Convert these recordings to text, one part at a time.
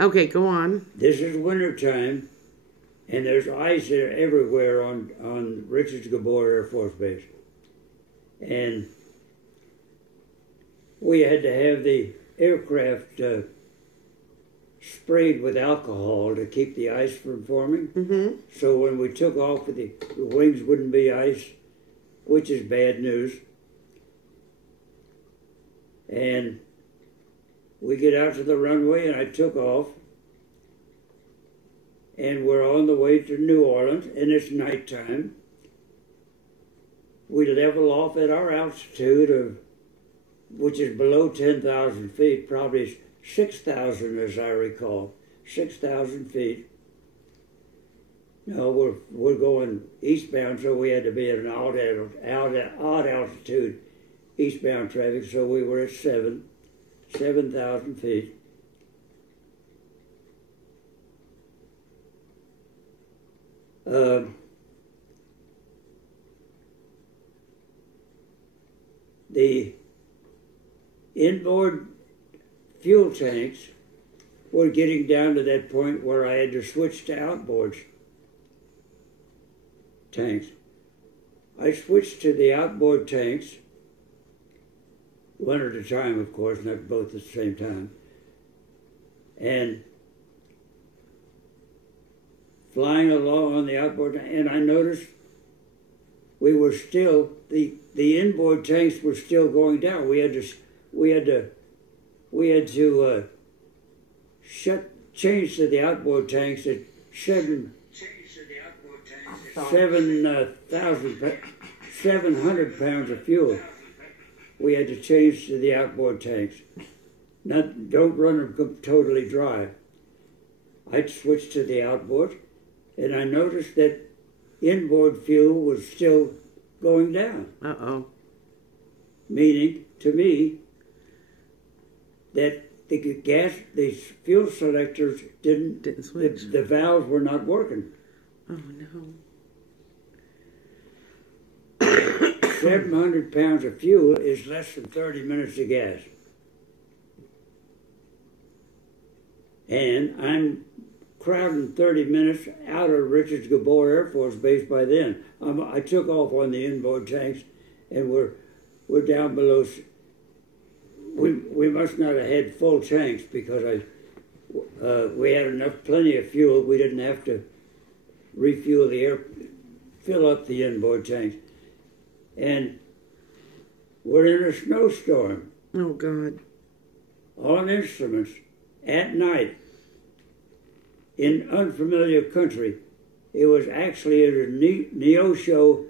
Okay, go on. This is wintertime, and there's ice everywhere on Richards Gabor Air Force Base. And we had to have the aircraft sprayed with alcohol to keep the ice from forming. Mm-hmm. So when we took off, the wings wouldn't be ice, which is bad news. And we get out to the runway, and I took off. And we're on the way to New Orleans, and it's nighttime. We level off at our altitude which is below 10,000 feet, probably 6,000 as I recall, 6,000 feet. No, we're going eastbound, so we had to be at an odd altitude, eastbound traffic, so we were at 7,000 feet. The inboard fuel tanks were getting down to that point where I had to switch to outboard tanks. I switched to the outboard tanks, one at a time, of course, not both at the same time, and flying along on the outboard, and I noticed we were still, the inboard tanks were still going down. We had to change to the outboard tanks at 700 pounds of fuel. We had to change to the outboard tanks. Don't run them totally dry. I switched to the outboard, and I noticed that inboard fuel was still going down. Uh-oh. Meaning, to me, that the fuel selectors didn't switch. The valves were not working. Oh, no. 700 pounds of fuel is less than 30 minutes of gas. And I'm crowding 30 minutes out of Richards Gabor Air Force Base by then. I took off on the inboard tanks, and we're down below. We must not have had full tanks because we had plenty of fuel. We didn't have to refuel fill up the inboard tanks. And we're in a snowstorm. Oh, God. On instruments, at night, in unfamiliar country. It was actually in Neosho,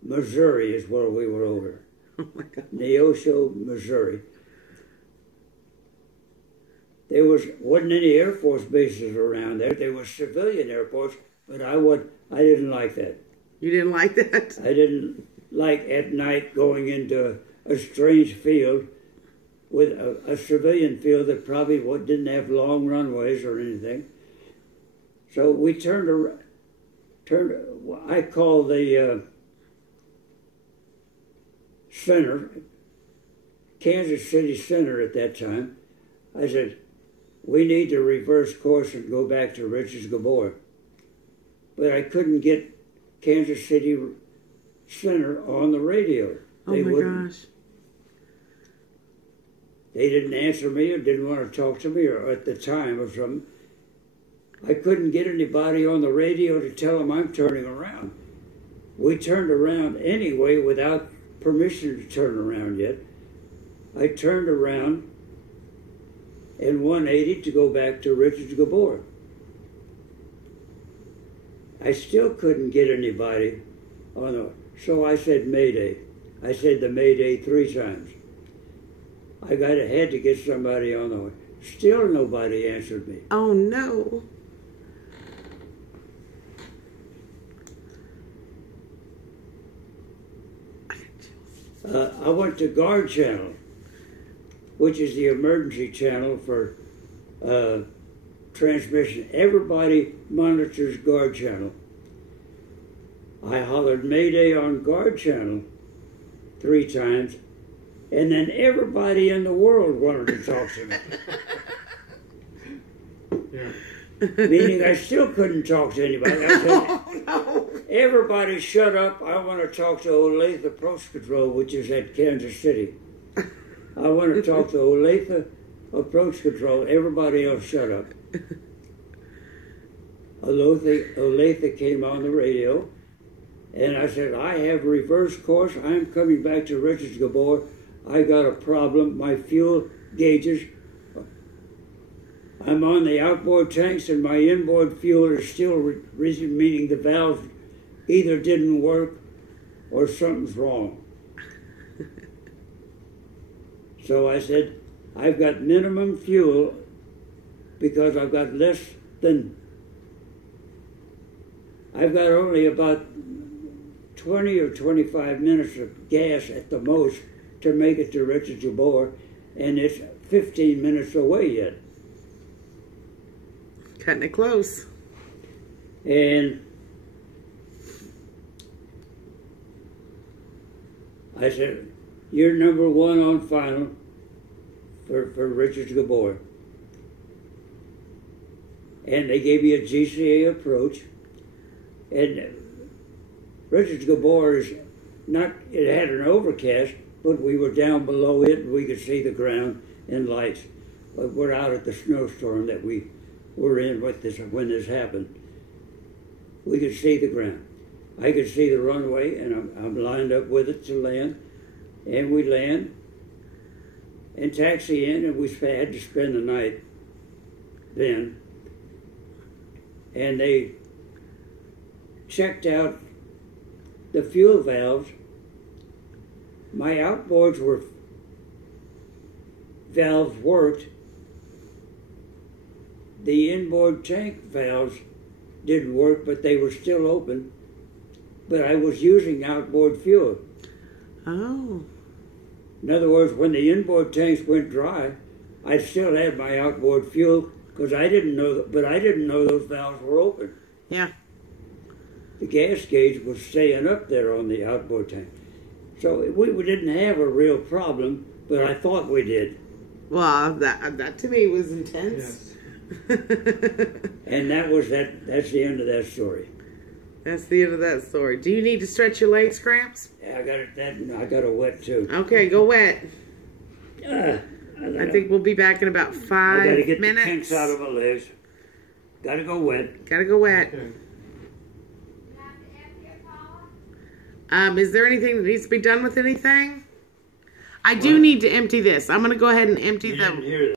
Missouri is where we were over. Oh, my God. Neosho, Missouri. There wasn't any Air Force bases around there. There was civilian Air Force, but I didn't like that. You didn't like that? I didn't like at night going into a strange field with a civilian field that probably didn't have long runways or anything. So we turned around, I called the center, Kansas City Center at that time. I said, we need to reverse course and go back to Richards Gabor. But I couldn't get Kansas City Center on the radio. Oh my gosh. They didn't answer me or didn't want to talk to me or at the time or something. I couldn't get anybody on the radio to tell them I'm turning around. We turned around anyway without permission to turn around yet. I turned around and 180 to go back to Richards Gabor. I still couldn't get anybody on the, so I said Mayday. I said the Mayday 3 times. I had to get somebody on the way. Still nobody answered me. Oh no. I went to Guard Channel, which is the emergency channel for transmission. Everybody monitors Guard Channel. I hollered Mayday on Guard Channel 3 times, and then everybody in the world wanted to talk to me. Meaning I still couldn't talk to anybody. I said, Oh, no. everybody shut up. I want to talk to Olathe Approach Control, which is at Kansas City. I want to talk to Olathe Approach Control. Everybody else shut up. Olathe came on the radio, and I said, I have reverse course. I'm coming back to Richards Gabor. I got a problem. My fuel gauges, I'm on the outboard tanks, and my inboard fuel is still meaning the valves either didn't work or something's wrong. So I said, I've got minimum fuel because I've got only about 20 or 25 minutes of gas at the most to make it to Richards Gabor, and it's 15 minutes away yet. Cutting it close. And I said, you're number one on final for Richards Gabor. And they gave me a GCA approach. And Richards Gabor is not, it had an overcast, but we were down below it and we could see the ground and lights. But we're out at the snowstorm that we were in when this happened. We could see the ground. I could see the runway, and I'm lined up with it to land. And we land and taxi in, and we had to spend the night then. And they checked out the fuel valves. My outboards valves worked. The inboard tank valves didn't work, but they were still open. But I was using outboard fuel. Oh. In other words, when the inboard tanks went dry, I still had my outboard fuel because I didn't know, but I didn't know those valves were open. Yeah. The gas gauge was staying up there on the outboard tank. So we didn't have a real problem, but I thought we did. Well, that to me was intense. Yes. And that's the end of that story. That's the end of that story. Do you need to stretch your legs, Gramps? Yeah, I got a wet too. Okay, go wet. I think we'll be back in about 5 I gotta get minutes. the kinks out of my legs. Gotta go wet. Gotta go wet. Okay. Is there anything that needs to be done with anything? I do need to empty this. I'm going to go ahead and empty You didn't the... hear that.